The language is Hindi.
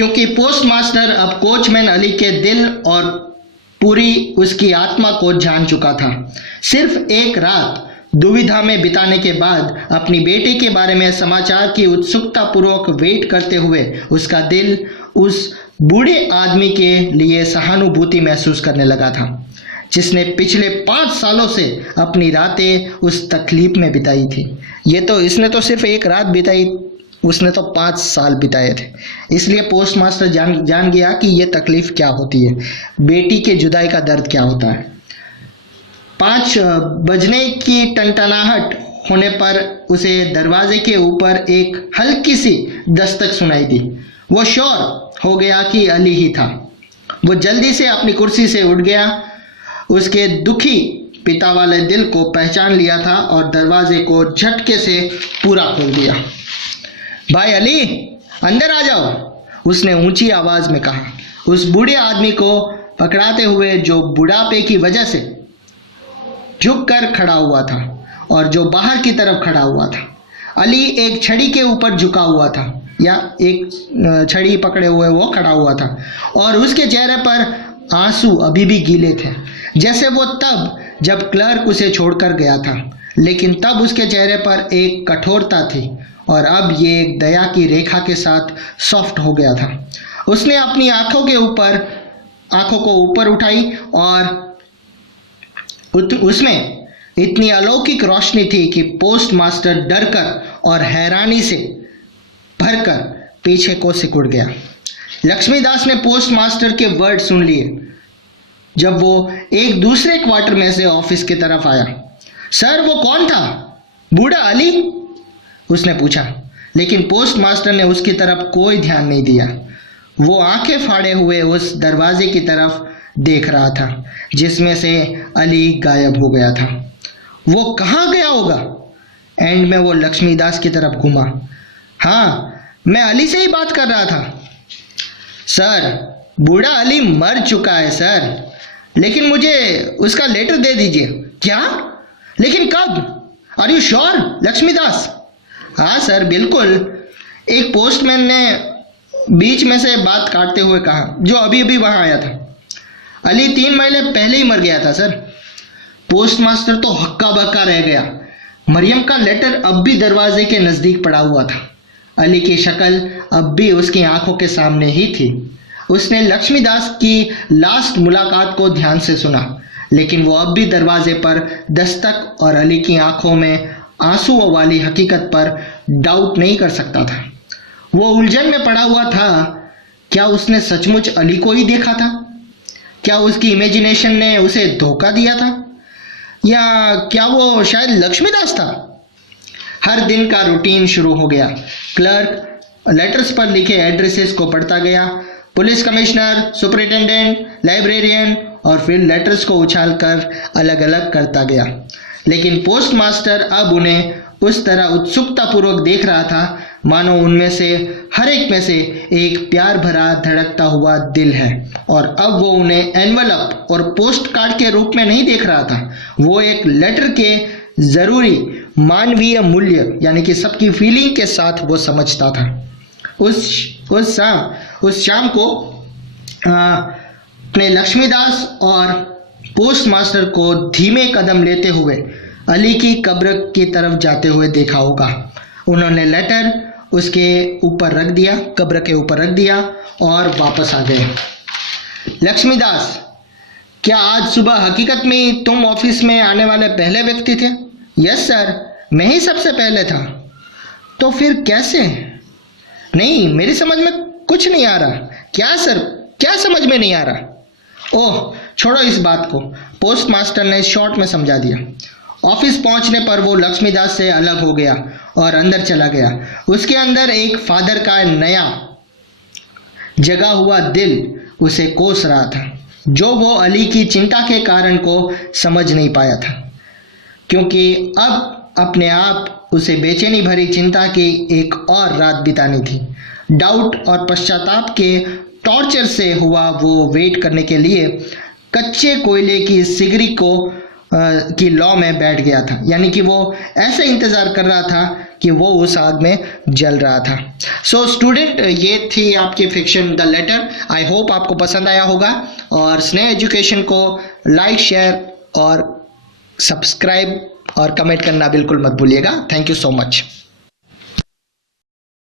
क्योंकि पोस्टमास्टर अब कोचमैन अली के दिल और पूरी उसकी आत्मा को जान चुका था। सिर्फ एक रात दुविधा में बिताने के बाद अपनी बेटी के बारे में समाचार की उत्सुकता पूर्वक वेट करते हुए उसका दिल उस बूढ़े आदमी के लिए सहानुभूति महसूस करने लगा था, जिसने पिछले 5 सालों से अपनी रातें उस तकलीफ में बिताई थी। इसने तो सिर्फ एक रात बिताई, उसने तो 5 साल बिताए थे। इसलिए पोस्टमास्टर जान गया कि ये तकलीफ क्या होती है, बेटी के जुदाई का दर्द क्या होता है। 5 बजने की टनटनाहट होने पर उसे दरवाजे के ऊपर एक हल्की सी दस्तक सुनाई दी। वो श्योर हो गया कि अली ही था। वो जल्दी से अपनी कुर्सी से उठ गया, उसके दुखी पिता वाले दिल को पहचान लिया था और दरवाजे को झटके से पूरा खोल दिया। भाई अली, अंदर आ जाओ, उसने ऊंची आवाज में कहा, उस बूढ़े आदमी को पकड़ाते हुए जो बुढ़ापे की वजह से झुक कर खड़ा हुआ था और जो बाहर की तरफ खड़ा हुआ था। अली एक छड़ी के ऊपर झुका हुआ था, या एक छड़ी पकड़े हुए वो खड़ा हुआ था, और उसके चेहरे पर आंसू अभी भी गीले थे, जैसे वो तब जब क्लर्क उसे छोड़कर गया था। लेकिन तब उसके चेहरे पर एक कठोरता थी और अब ये एक दया की रेखा के साथ सॉफ्ट हो गया था। उसने अपनी आंखों को ऊपर उठाई और उसमें इतनी अलौकिक रोशनी थी कि पोस्टमास्टर डरकर और हैरानी से भरकर पीछे को सिकुड़ गया। लक्ष्मीदास ने पोस्टमास्टर के वर्ड सुन लिए जब वो एक दूसरे क्वार्टर में से ऑफिस की तरफ आया। सर, वो कौन था? बूढ़ा अली? उसने पूछा, लेकिन पोस्टमास्टर ने उसकी तरफ कोई ध्यान नहीं दिया। वो आंखें फाड़े हुए उस दरवाजे की तरफ देख रहा था जिसमें से अली गायब हो गया था। वो कहाँ गया होगा? एंड में वो लक्ष्मीदास की तरफ घूमा। हाँ, मैं अली से ही बात कर रहा था। सर, बूढ़ा अली मर चुका है सर, लेकिन मुझे उसका लेटर दे दीजिए। क्या? लेकिन कब? Are you sure Laxmidas? हाँ सर, बिल्कुल। एक पोस्टमैन ने बीच में से बात काटते हुए कहा, जो अभी अभी वहां आया था। अली 3 महीने पहले ही मर गया था सर। पोस्टमास्टर तो हक्का बक्का रह गया। मरियम का लेटर अब भी दरवाजे के नजदीक पड़ा हुआ था। अली की शक्ल अब भी उसकी आंखों के सामने ही थी। उसने लक्ष्मीदास की लास्ट मुलाकात को ध्यान से सुना, लेकिन वो अब भी दरवाजे पर दस्तक और अली की आंखों में आंसुओं वाली हकीकत पर डाउट नहीं कर सकता था। वो उलझन में पड़ा हुआ था। क्या उसने सचमुच अली को ही देखा था? क्या उसकी इमेजिनेशन ने उसे धोखा दिया था? या क्या वो शायद लक्ष्मीदास था? हर दिन का रूटीन शुरू हो गया। क्लर्क लेटर्स पर लिखे एड्रेसेस को पढ़ता गया। पुलिस कमिश्नर, सुपरिटेंडेंट, लाइब्रेरियन, और फिर लेटर्स को उछालकर अलग अलग करता गया। लेकिन पोस्टमास्टर अब उन्हें उस तरह उत्सुकतापूर्वक देख रहा था मानो उनमें से हर एक में से एक प्यार भरा धड़कता हुआ दिल है, और अब वो उन्हें एनवलप और पोस्ट कार्ड के रूप में नहीं देख रहा था। वो एक लेटर के जरूरी मानवीय मूल्य यानी कि सबकी फीलिंग के साथ वो समझता था। उस शाम को अपने लक्ष्मीदास और पोस्टमास्टर को धीमे कदम लेते हुए अली की कब्र की तरफ जाते हुए देखा होगा। उन्होंने लेटर उसके ऊपर रख दिया, कब्र के ऊपर रख दिया और वापस आ गए। लक्ष्मीदास, क्या आज सुबह हकीकत में तुम ऑफिस में आने वाले पहले व्यक्ति थे? यस सर, मैं ही सबसे पहले था। तो फिर कैसे? नहीं, मेरी समझ में कुछ नहीं आ रहा। क्या सर, क्या समझ में नहीं आ रहा? ओह, छोड़ो इस बात को, पोस्टमास्टर ने शॉर्ट में समझा दिया। ऑफिस पहुंचने पर वो लक्ष्मीदास से अलग हो गया और अंदर चला गया। उसके अंदर एक फादर का नया जगा हुआ दिल उसे कोस रहा था, जो वो अली की चिंता के कारण को समझ नहीं पाया था, क्योंकि अब अपने आप उसे बेचैनी भरी चिंता की एक और रात बितानी थी। डाउट और पश्चाताप के टॉर्चर से हुआ वो वेट करने के लिए कच्चे कोयले की सिगरी की लौ में बैठ गया था। यानी कि वो ऐसे इंतजार कर रहा था कि वो उस आग में जल रहा था। सो स्टूडेंट, ये थी आपकी fiction the letter. I hope आपको पसंद आया होगा, और स्नेह एजुकेशन को लाइक, शेयर और सब्सक्राइब और कमेंट करना बिल्कुल मत भूलिएगा। Thank you so much.